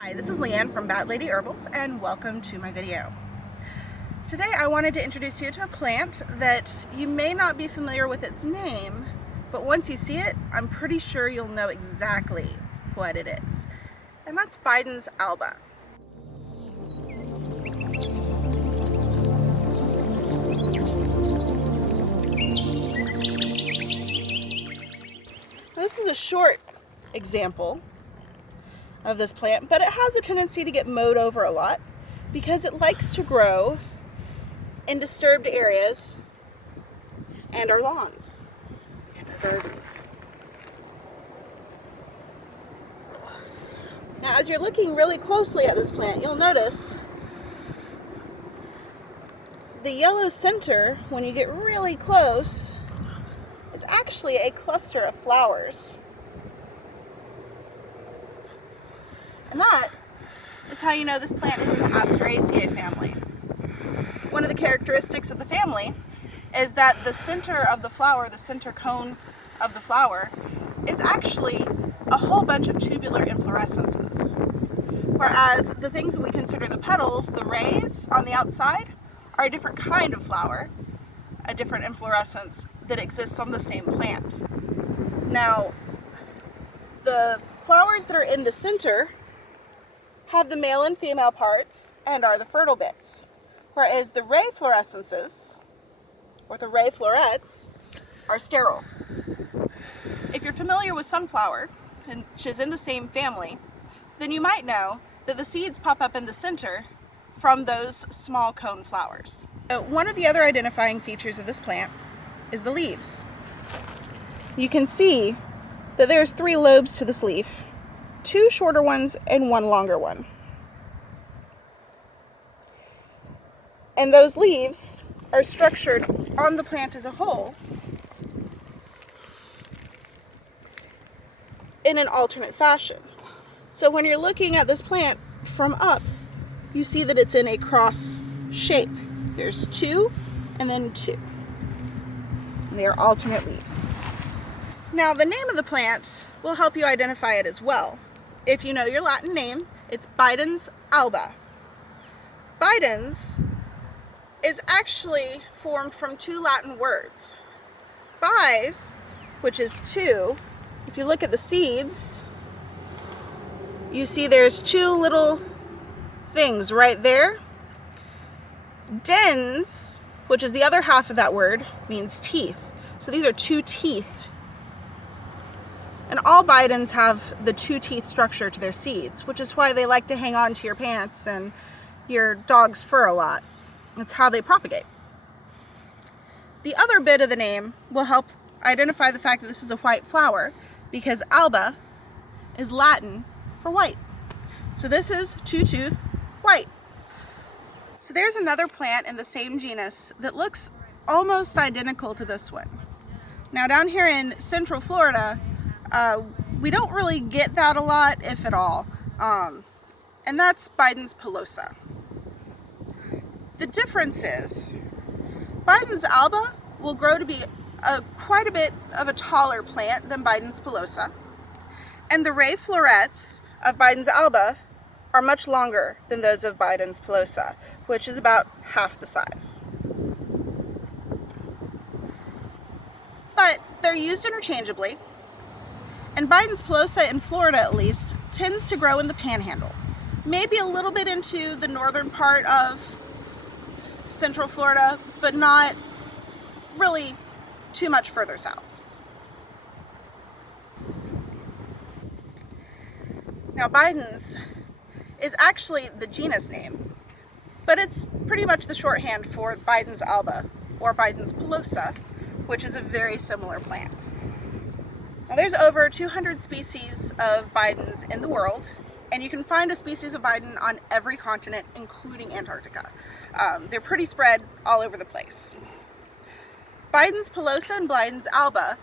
Hi, this is Leanne from Bat Lady Herbals and welcome to my video. Today I wanted to introduce you to a plant that you may not be familiar with its name, but once you see it, I'm pretty sure you'll know exactly what it is. And that's Biden's Alba. This is a short example of this plant, but it has a tendency to get mowed over a lot because it likes to grow in disturbed areas and our lawns and our gardens. Now, as you're looking really closely at this plant, you'll notice the yellow center, when you get really close, is actually a cluster of flowers. And that is how you know this plant is in the Asteraceae family. One of the characteristics of the family is that the center of the flower, the center cone of the flower, is actually a whole bunch of tubular inflorescences. Whereas the things that we consider the petals, the rays on the outside, are a different kind of flower, a different inflorescence that exists on the same plant. Now, the flowers that are in the center have the male and female parts and are the fertile bits, whereas the ray fluorescences, or the ray florets, are sterile. If you're familiar with sunflower, which is in the same family, then you might know that the seeds pop up in the center from those small cone flowers. One of the other identifying features of this plant is the leaves. You can see that there's 3 lobes to this leaf, 2 shorter ones and 1 longer one. And those leaves are structured on the plant as a whole in an alternate fashion. So when you're looking at this plant from up, you see that it's in a cross shape. There's 2 and then 2. And they are alternate leaves. Now, the name of the plant will help you identify it as well. If you know your Latin name, it's Biden's Alba. Biden's is actually formed from 2 Latin words. Bis, which is 2. If you look at the seeds, you see there's 2 little things right there. Dens, which is the other half of that word, means teeth. So these are 2 teeth. And all Bidens have the 2 teeth structure to their seeds, which is why they like to hang on to your pants and your dog's fur a lot. That's how they propagate. The other bit of the name will help identify the fact that this is a white flower, because alba is Latin for white. So this is 2-tooth white. So there's another plant in the same genus that looks almost identical to this one. Now, down here in Central Florida, we don't really get that a lot, if at all, and that's Biden's pilosa. The difference is Biden's Alba will grow to be quite a bit of a taller plant than Biden's pilosa, and the ray florets of Biden's Alba are much longer than those of Biden's pilosa, which is about half the size. But they're used interchangeably. And Biden's pilosa, in Florida at least, tends to grow in the panhandle. Maybe a little bit into the northern part of Central Florida, but not really too much further south. Now, Biden's is actually the genus name, but it's pretty much the shorthand for Biden's Alba, or Biden's pilosa, which is a very similar plant. Now, there's over 200 species of Bidens in the world, and you can find a species of Biden on every continent, including Antarctica. They're pretty spread all over the place. Biden's pilosa and Biden's Alba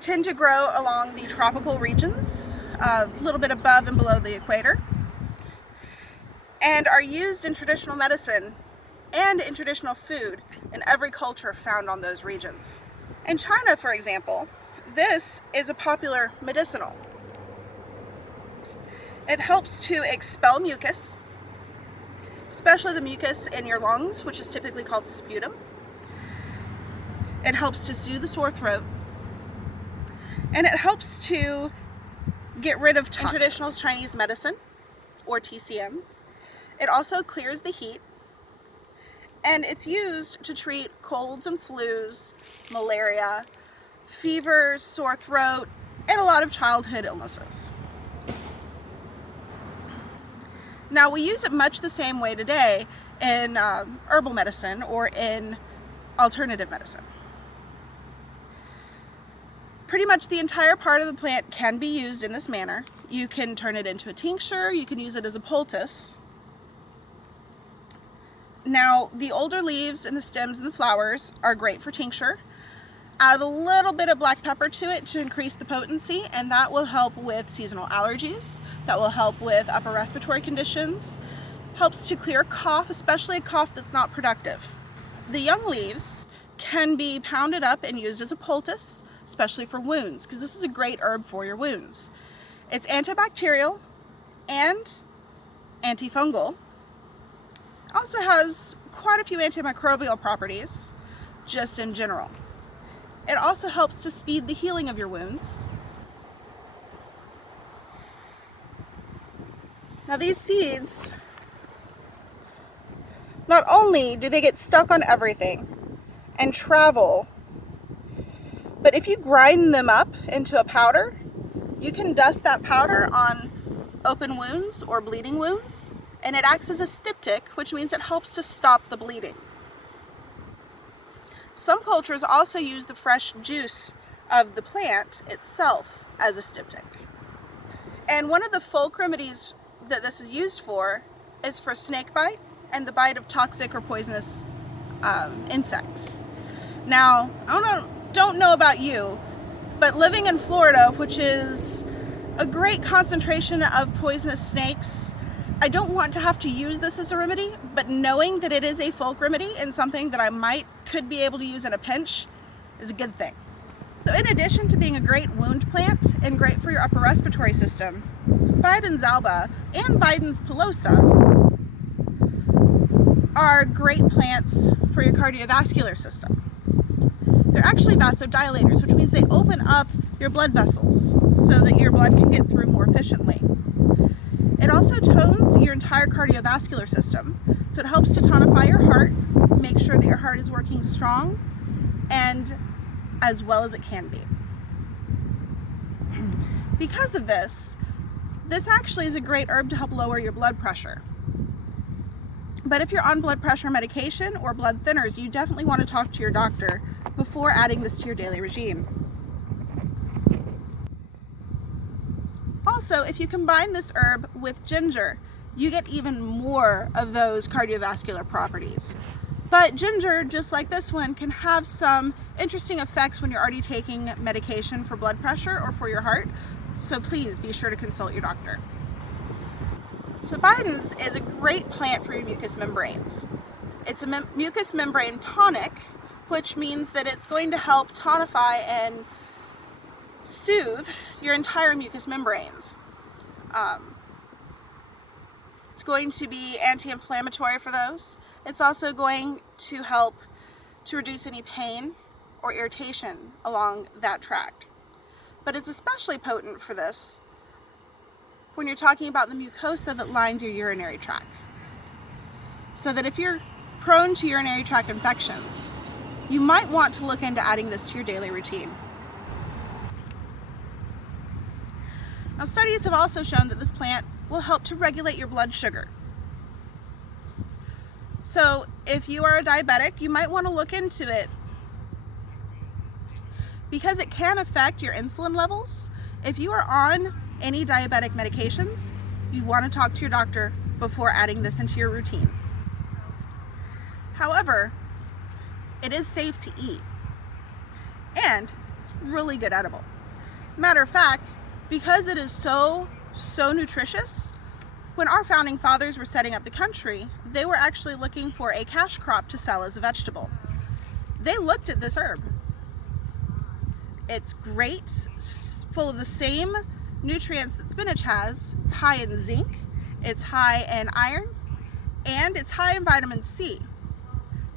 tend to grow along the tropical regions, a little bit above and below the equator, and are used in traditional medicine and in traditional food in every culture found on those regions. In China, for example, this is a popular medicinal. It helps to expel mucus, especially the mucus in your lungs, which is typically called sputum. It helps to soothe the sore throat, and it helps to get rid of toxins. In traditional Chinese medicine, or TCM, it also clears the heat, and it's used to treat colds and flus, malaria, fevers, sore throat, and a lot of childhood illnesses. Now, we use it much the same way today in herbal medicine or in alternative medicine. Pretty much the entire part of the plant can be used in this manner. You can turn it into a tincture, you can use it as a poultice. Now, the older leaves and the stems and the flowers are great for tincture. Add a little bit of black pepper to it to increase the potency, and that will help with seasonal allergies. That will help with upper respiratory conditions. Helps to clear cough, especially a cough that's not productive. The young leaves can be pounded up and used as a poultice, especially for wounds, because this is a great herb for your wounds. It's antibacterial and antifungal. Also has quite a few antimicrobial properties, just in general. It also helps to speed the healing of your wounds. Now, these seeds, not only do they get stuck on everything and travel, but if you grind them up into a powder, you can dust that powder on open wounds or bleeding wounds, and it acts as a styptic, which means it helps to stop the bleeding. Some cultures also use the fresh juice of the plant itself as a styptic. And one of the folk remedies that this is used for is for snake bite and the bite of toxic or poisonous insects. Now, I don't know about you, but living in Florida, which is a great concentration of poisonous snakes, I don't want to have to use this as a remedy, but knowing that it is a folk remedy and something that I could be able to use in a pinch is a good thing. So in addition to being a great wound plant and great for your upper respiratory system, Biden's Alba and Biden's Pilosa are great plants for your cardiovascular system. They're actually vasodilators, which means they open up your blood vessels so that your blood can get through more efficiently. It also tones your entire cardiovascular system, so it helps to tonify your heart, make sure that your heart is working strong and as well as it can be. Because of this actually is a great herb to help lower your blood pressure. But if you're on blood pressure medication or blood thinners, you definitely want to talk to your doctor before adding this to your daily regime. Also, if you combine this herb with ginger, you get even more of those cardiovascular properties. But ginger, just like this one, can have some interesting effects when you're already taking medication for blood pressure or for your heart. So please be sure to consult your doctor. So Biden's is a great plant for your mucous membranes. It's a mucous membrane tonic, which means that it's going to help tonify and soothe your entire mucous membranes. It's going to be anti-inflammatory for those. It's also going to help to reduce any pain or irritation along that tract. But it's especially potent for this when you're talking about the mucosa that lines your urinary tract. So that if you're prone to urinary tract infections, you might want to look into adding this to your daily routine. Now, studies have also shown that this plant will help to regulate your blood sugar. So if you are a diabetic, you might want to look into it because it can affect your insulin levels. If you are on any diabetic medications, you want to talk to your doctor before adding this into your routine. However, it is safe to eat and it's really good edible. Matter of fact, because it is so nutritious, when our founding fathers were setting up the country, they were actually looking for a cash crop to sell as a vegetable. They looked at this herb. It's great, full of the same nutrients that spinach has. It's high in zinc, it's high in iron, and it's high in vitamin C.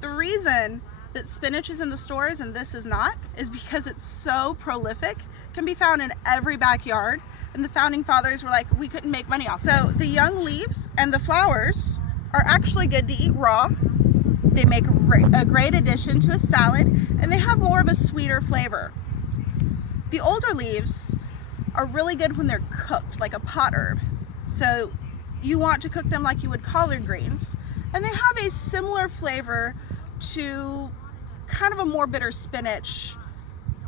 The reason that spinach is in the stores and this is not is because it's so prolific, can be found in every backyard, and the founding fathers were like, we couldn't make money off. So the young leaves and the flowers are actually good to eat raw. They make a great addition to a salad, and they have more of a sweeter flavor. The older leaves are really good when they're cooked, like a pot herb. So you want to cook them like you would collard greens, and they have a similar flavor to kind of a more bitter spinach,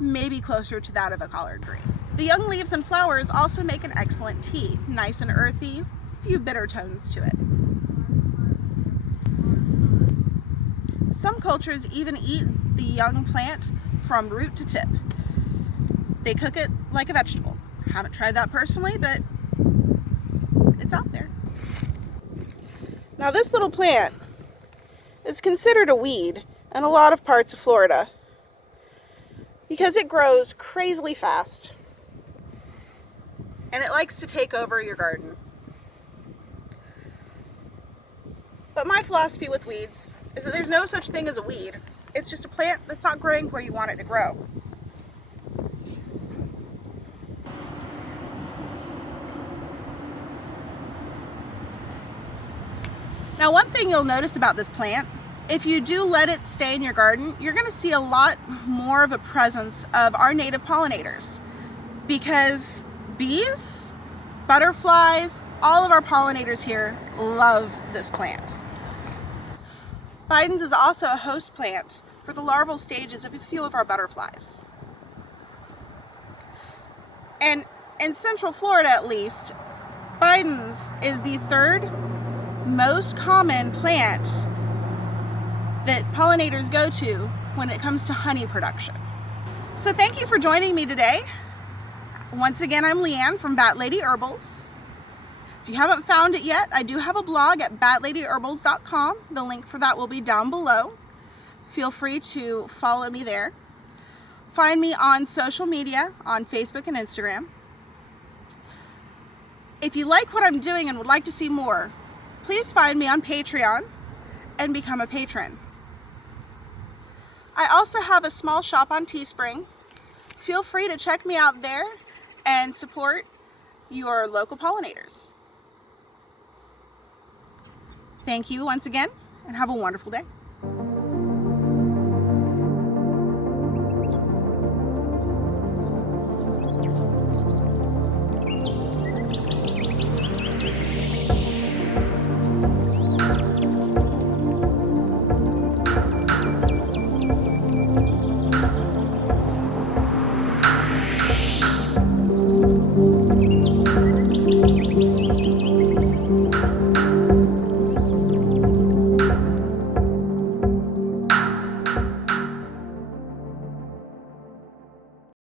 maybe closer to that of a collard green. The young leaves and flowers also make an excellent tea, nice and earthy, a few bitter tones to it. Some cultures even eat the young plant from root to tip. They cook it like a vegetable. Haven't tried that personally, but it's out there. Now this little plant is considered a weed in a lot of parts of Florida because it grows crazily fast and it likes to take over your garden. But my philosophy with weeds is that there's no such thing as a weed. It's just a plant that's not growing where you want it to grow. Now, one thing you'll notice about this plant, if you do let it stay in your garden, you're going to see a lot more of a presence of our native pollinators, because bees, butterflies, all of our pollinators here love this plant. Biden's is also a host plant for the larval stages of a few of our butterflies. And in Central Florida at least, Biden's is the third most common plant that pollinators go to when it comes to honey production. So thank you for joining me today. Once again, I'm Leanne from Bat Lady Herbals. If you haven't found it yet, I do have a blog at batladyherbals.com. The link for that will be down below. Feel free to follow me there. Find me on social media, on Facebook and Instagram. If you like what I'm doing and would like to see more, please find me on Patreon and become a patron. I also have a small shop on Teespring. Feel free to check me out there and support your local pollinators. Thank you once again, and have a wonderful day.